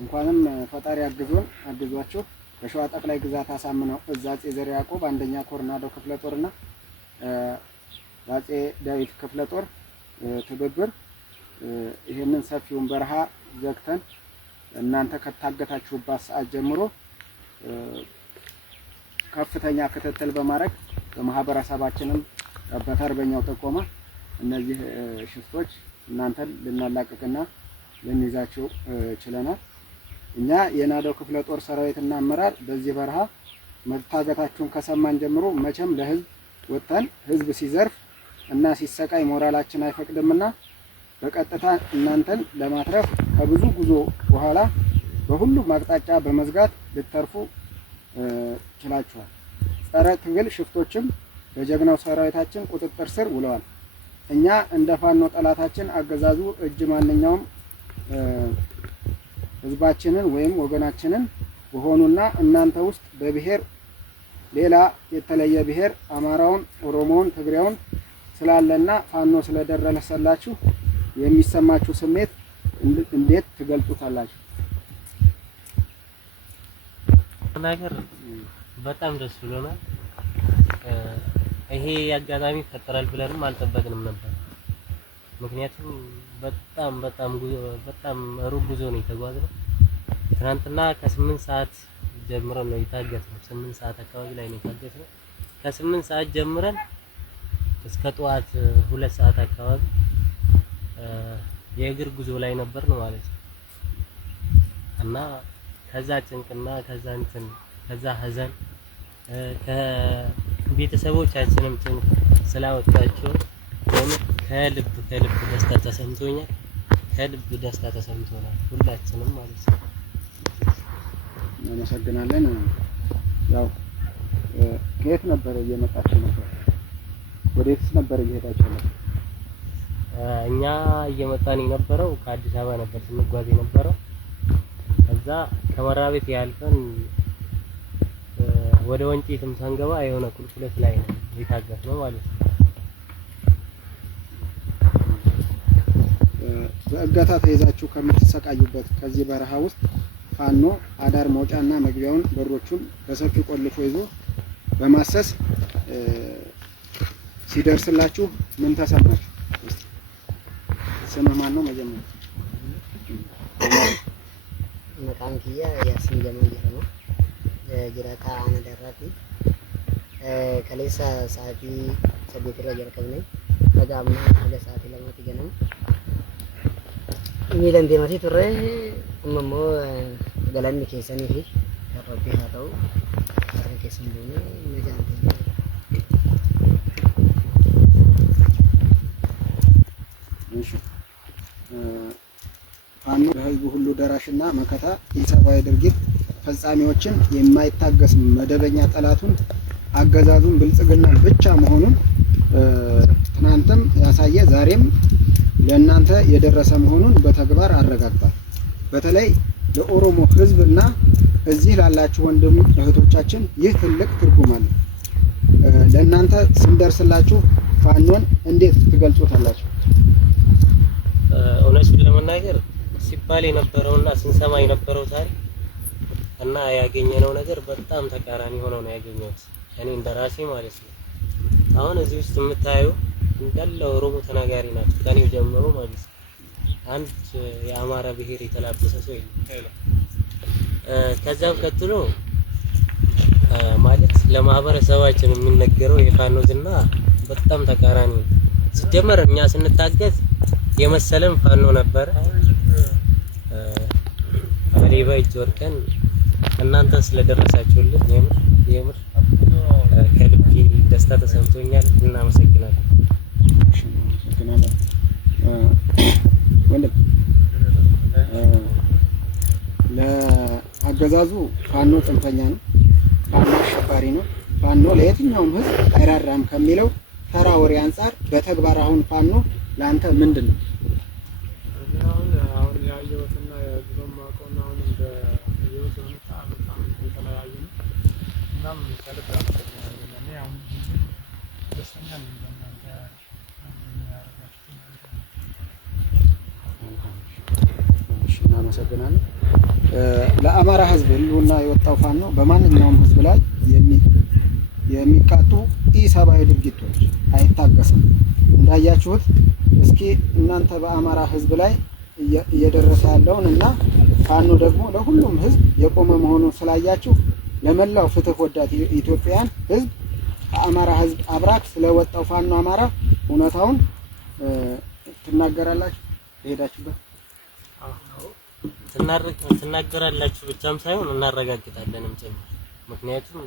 እንኳንም ፈጣሪ አግዟችሁ በሸዋ ጠቅላይ ግዛት አሳምነው እዝ አፄ ዘርዓ ያዕቆብ አንደኛ ኮር ናዶ ክፍለ ጦርና አፄ ዳዊት ክፍለ ጦር ትብብር ይሄንን ሰፊውን በረሃ ዘግተን እናንተ ከታገታችሁባት ሰዓት ጀምሮ ከፍተኛ ክትትል በማድረግ በማህበረሰባችንም በተርበኛው ተቆማ እነዚህ ሽፍቶች እናንተን ልናላቅቅና ልንይዛቸው ችለናል። እኛ የናዶ ክፍለ ጦር ሰራዊትና አመራር በዚህ በረሃ መታገታችሁን ከሰማን ጀምሮ መቼም ለህዝብ ወጥተን ህዝብ ሲዘርፍ እና ሲሰቃይ ሞራላችን አይፈቅድምና በቀጥታ እናንተን ለማትረፍ ከብዙ ጉዞ በኋላ በሁሉም አቅጣጫ በመዝጋት ልትተርፉ ችላችኋል። ጸረ ትግል ሽፍቶችም በጀግናው ሰራዊታችን ቁጥጥር ስር ውለዋል። እኛ እንደ ፋኖ ጠላታችን አገዛዙ እጅ ማንኛውም ህዝባችንን ወይም ወገናችንን በሆኑና እናንተ ውስጥ በብሔር ሌላ የተለየ ብሔር አማራውን፣ ኦሮሞውን፣ ትግሬውን ስላለና ፋኖ ስለደረሰላችሁ የሚሰማችሁ ስሜት እንዴት ትገልጹታላችሁ? ነገር በጣም ደስ ብሎናል። ይሄ አጋጣሚ ፈጠራል ብለንም አልጠበቅንም ነበር። ምክንያቱም በጣም ሩቅ ጉዞ ነው የተጓዝነው። ትናንትና ከ8 ሰዓት ጀምረን ነው የታገትነው። 8 ሰዓት አካባቢ ላይ ነው የታገትነው። ከ8 ሰዓት ጀምረን እስከ ጠዋት 2 ሰዓት አካባቢ የእግር ጉዞ ላይ ነበርን ማለት ነው። እና ከዛ ጭንቅና ከዛ ሀዘን ከቤተሰቦቻችንም ጭንቅ ስላወጣቸው ከልብ ደስታ ተሰምቶኛል። ከልብ ደስታ ተሰምቶናል ሁላችንም ማለት ነው። እናመሰግናለን። ያው ከየት ነበር እየመጣችሁ ነበር? ወዴትስ ነበር እየሄዳችሁ ነበር? እኛ እየመጣን የነበረው ከአዲስ አበባ ነበር ስንጓዝ የነበረው። ከዛ ከመራቤት ያልፈን ወደ ወንጪትም ሳንገባ የሆነ ቁልቁለት ላይ ነው የታገትነው ማለት ነው። በእገታ ተይዛችሁ ከምትሰቃዩበት ከዚህ በረሃ ውስጥ ፋኖ አዳር መውጫና መግቢያውን በሮቹን በሰፊው ቆልፎ ይዞ በማሰስ ሲደርስላችሁ ምን ተሰማችሁ? ስምህ ማን ነው መጀመሪያ? መቃን ኪያ ያሲን ጀማል ነው ጅራታ አነ ደራቲ ከሌሳ ሰዓቲ ሰቤትራ ጀርከብነ በጋምና ወደ ሰዓቲ ለማት ገነም ሚለን ደማቲ ተረ እመሞ ገላን ከሰኒ ፊ ረቢ ሃታው ከሰን ደነ ነጃንተ ፋኖ ለህዝቡ ሁሉ ደራሽና መከታ የሰብአዊ ድርጊት ፈጻሚዎችን የማይታገስ መደበኛ ጠላቱን አገዛዙን ብልጽግና ብቻ መሆኑን ትናንትም ያሳየ ዛሬም ለእናንተ የደረሰ መሆኑን በተግባር አረጋግጧል። በተለይ ለኦሮሞ ህዝብና እዚህ ላላችሁ ወንድም እህቶቻችን ይህ ትልቅ ትርጉም አለው። ለእናንተ ስንደርስላችሁ ፋኖን እንዴት ትገልጹታላችሁ? እውነቱን ለመናገር ሲባል የነበረውና ስንሰማ የነበረው ታሪክ እና ያገኘነው ነገር በጣም ተቃራኒ ሆኖ ነው ያገኘሁት እኔ እንደራሴ ማለት ነው። አሁን እዚህ ውስጥ የምታዩ እንዳለ ኦሮሞ ተናጋሪ ናቸው ከኔው ጀምሮ ማለት ነው። አንድ የአማራ ብሔር የተላበሰ ሰው የለም። ከዛም ቀጥሎ ማለት ለማህበረሰባችን የሚነገረው የፋኖ ዝና በጣም ተቃራኒ ነው። ሲጀመር እኛ ስንታገዝ የመሰለን ፋኖ ነበር። በሌባ እጅ ወድቀን እናንተ ስለደረሳችሁልን የምር ከልብ ደስታ ተሰምቶኛል። እናመሰግናለን። ወንድም ለአገዛዙ ፋኖ ጽንፈኛ ነው፣ ፋኖ አሸባሪ ነው፣ ፋኖ ለየትኛውም ህዝብ አይራራም ከሚለው ተራ ወሬ አንፃር በተግባር አሁን ፋኖ ለአንተ ምንድን ነው? አሁን ያየሁትና የድሮም ማቆና አሁን እንደ ህይወት በጣም የተለያዩ ነው። እናም ከልብ አመሰግናለሁ። እኔ አሁን ደስተኛ ነኝ በእናንተ ያደረጋችሁት። አመሰግናለሁ። ለአማራ ህዝብ ህልውና የወጣው ፋኖ በማንኛውም ህዝብ ላይ የሚቃጡ ኢሰብአዊ ድርጊቶች አይታገስም። እንዳያችሁት እስኪ እናንተ በአማራ ህዝብ ላይ እየደረሰ ያለውን እና ፋኖ ደግሞ ለሁሉም ህዝብ የቆመ መሆኑን ስላያችሁ ለመላው ፍትህ ወዳድ ኢትዮጵያን ህዝብ ከአማራ ህዝብ አብራክ ስለወጣው ፋኖ አማራ እውነታውን ትናገራላችሁ። ሄዳችሁበት ትናገራላችሁ ብቻም ሳይሆን እናረጋግጣለንም ጭምር። ምክንያቱም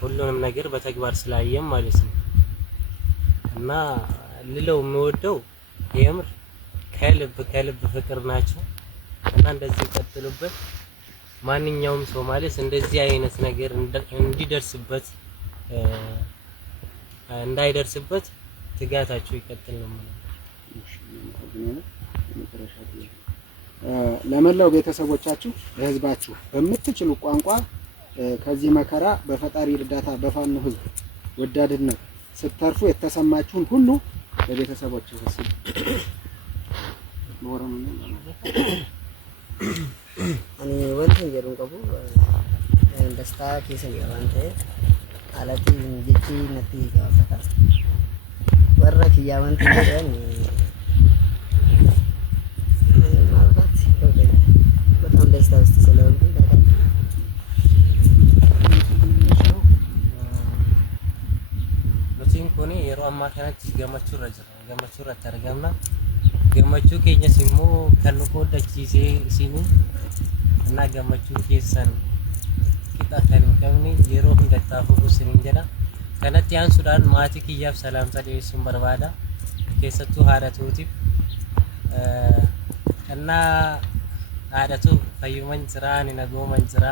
ሁሉንም ነገር በተግባር ስላየም ማለት ነው። እና ልለው የምወደው የምር ከልብ ፍቅር ናቸው እና እንደዚህ ቀጥሉበት። ማንኛውም ሰው ማለት እንደዚህ አይነት ነገር እንዳይደርስበት ትጋታችሁ ይቀጥል ነው ማለት ነው። ለመላው ቤተሰቦቻችሁ ለህዝባችሁ በምትችሉ ቋንቋ ከዚህ መከራ በፈጣሪ እርዳታ በፋኖ ህዝብ ወዳድነት ስተርፉ የተሰማችሁን ሁሉ ለቤተሰቦቻችሁ ወስዱ። እኔ ወንተን ጀሩን ቀቡ ደስታ ኬሰን ያባንተ አላቲ እንጂ ነቲ ያፈታስ ወረክ ያባንተ ጀራን ማውራት ይወደኝ በጣም ደስታ ውስጥ ስለሆንኩኝ በቲን ኮኔ የሮ አማካናት ገመቹ ረተርገምና ገመቹ ከኛስ ኢሞ ከንቆ ደቺሴ ሲኑ እና ገመቹ ኬሰን ቂጣተን ቀምኒ የሮ እንደታፉ ሲንጀራ ከነቲ አንሱዳን ማቲ ኪያብ ሰላም ጸደይሱን በርባዳ ከሰቱ ሀረቱቲ እና አዳቱ ፈዩመን ዝራን ነጎ መንዝራ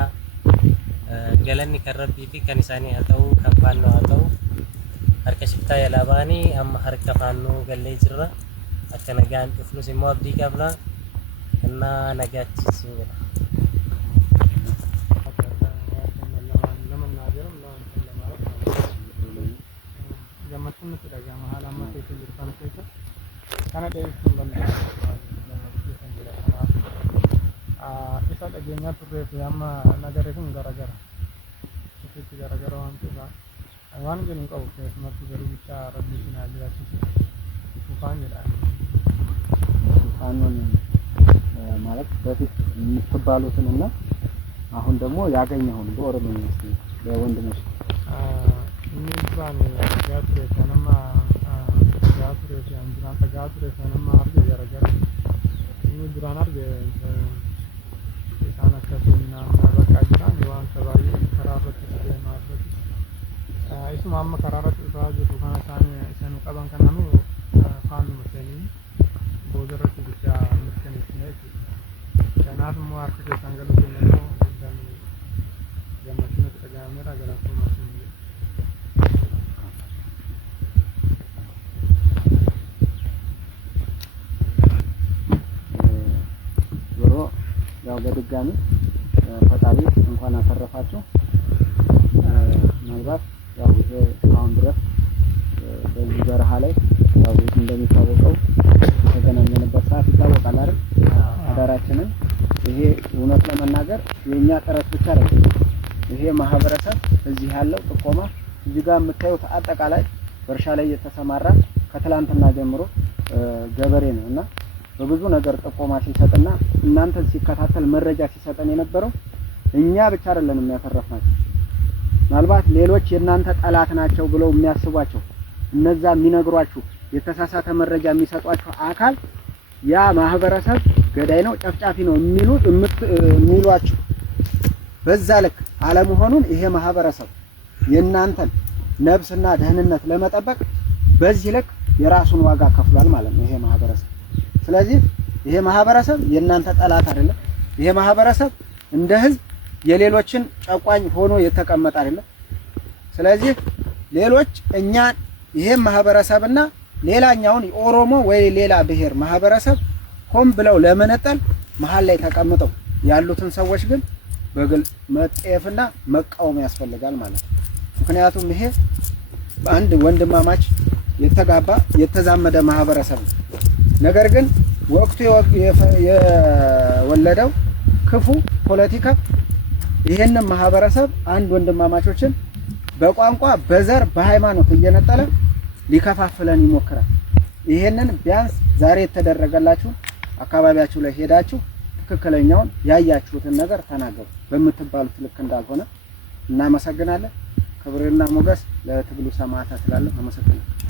ገለኒ ከረቢ ፊ ከኒሳኒ አተው ከባን ነው አተው አርከሽፍታ ያላባኒ አማ አርከፋኑ ገለ ይዝራ አከነጋን ጥፍሉ ሲሞ አብዲ ቀብላ እና ነጋች ሲወራ ገመቹን ተደጋ መሃል አማ ተይልፋን ከይታ ካና ደይሱን isa dhageenya turreef amma nagareefin garagara itti garagara waan jedhu qabu keessumatti garuu bicha rabbii isin haa jiraachisu ufaan jedhani ፋኖን ማለት በፊት የምትባሉትንና አሁን ደግሞ ያገኘውን በኦሮምኛ እስኪ በወንድሞች ንባን ጋትሬ ከነማ ጋትሬ አንዱና ጋትሬ ከነማ አርገ ገረገረ ዱራን አርገ sana kasuna mabakajira ni wan sabai kararat maafat isu mamma kararat ifaju kana sani isan qaban kananu khan masani bodarat bicha miskan isne janab mu arke sangalu kenno dan jamatna tagamera garatu masani ያው በድጋሚ ፈጣሪ እንኳን አተረፋችሁ። ምናልባት ያው አሁን ድረስ በዚህ በረሃ ላይ ያው እንደሚታወቀው የተገናኘንበት ሰዓት ይታወቃል አይደል? አዳራችንን ይሄ እውነት ለመናገር የኛ ጥረት ብቻ አይደለም። ይሄ ማህበረሰብ እዚህ ያለው ጥቆማ እዚህ ጋር የምታዩት አጠቃላይ በእርሻ ላይ የተሰማራ ከትላንትና ጀምሮ ገበሬ ነው እና በብዙ ነገር ጥቆማ ሲሰጥና እናንተን ሲከታተል መረጃ ሲሰጠን የነበረው እኛ ብቻ አይደለም የሚያተረፍናቸው። ምናልባት ሌሎች የእናንተ ጠላት ናቸው ብለው የሚያስቧቸው እነዛ የሚነግሯችሁ የተሳሳተ መረጃ የሚሰጧችሁ አካል ያ ማህበረሰብ ገዳይ ነው ጨፍጫፊ ነው የሚሏችሁ በዛ ልክ አለመሆኑን ይሄ ማህበረሰብ የእናንተን ነፍስና ደህንነት ለመጠበቅ በዚህ ልክ የራሱን ዋጋ ከፍሏል ማለት ነው ይሄ ማህበረሰብ። ስለዚህ ይሄ ማህበረሰብ የእናንተ ጠላት አይደለም። ይሄ ማህበረሰብ እንደ ህዝብ የሌሎችን ጨቋኝ ሆኖ የተቀመጠ አይደለም። ስለዚህ ሌሎች እኛ ይሄ ማህበረሰብና ሌላኛውን የኦሮሞ ወይ ሌላ ብሔር ማህበረሰብ ሆም ብለው ለመነጠል መሃል ላይ ተቀምጠው ያሉትን ሰዎች ግን በግልጽ መጠየፍና መቃወም ያስፈልጋል ማለት ነው። ምክንያቱም ይሄ በአንድ ወንድማማች የተጋባ የተዛመደ ማህበረሰብ ነው። ነገር ግን ወቅቱ የወለደው ክፉ ፖለቲካ ይሄንን ማህበረሰብ አንድ ወንድማማቾችን በቋንቋ በዘር በሃይማኖት እየነጠለ ሊከፋፍለን ይሞክራል። ይሄንን ቢያንስ ዛሬ የተደረገላችሁ አካባቢያችሁ ላይ ሄዳችሁ ትክክለኛውን ያያችሁትን ነገር ተናገሩ በምትባሉት ልክ እንዳልሆነ እናመሰግናለን። ክብርና ሞገስ ለትግሉ ሰማዕታት እላለሁ። አመሰግናለሁ።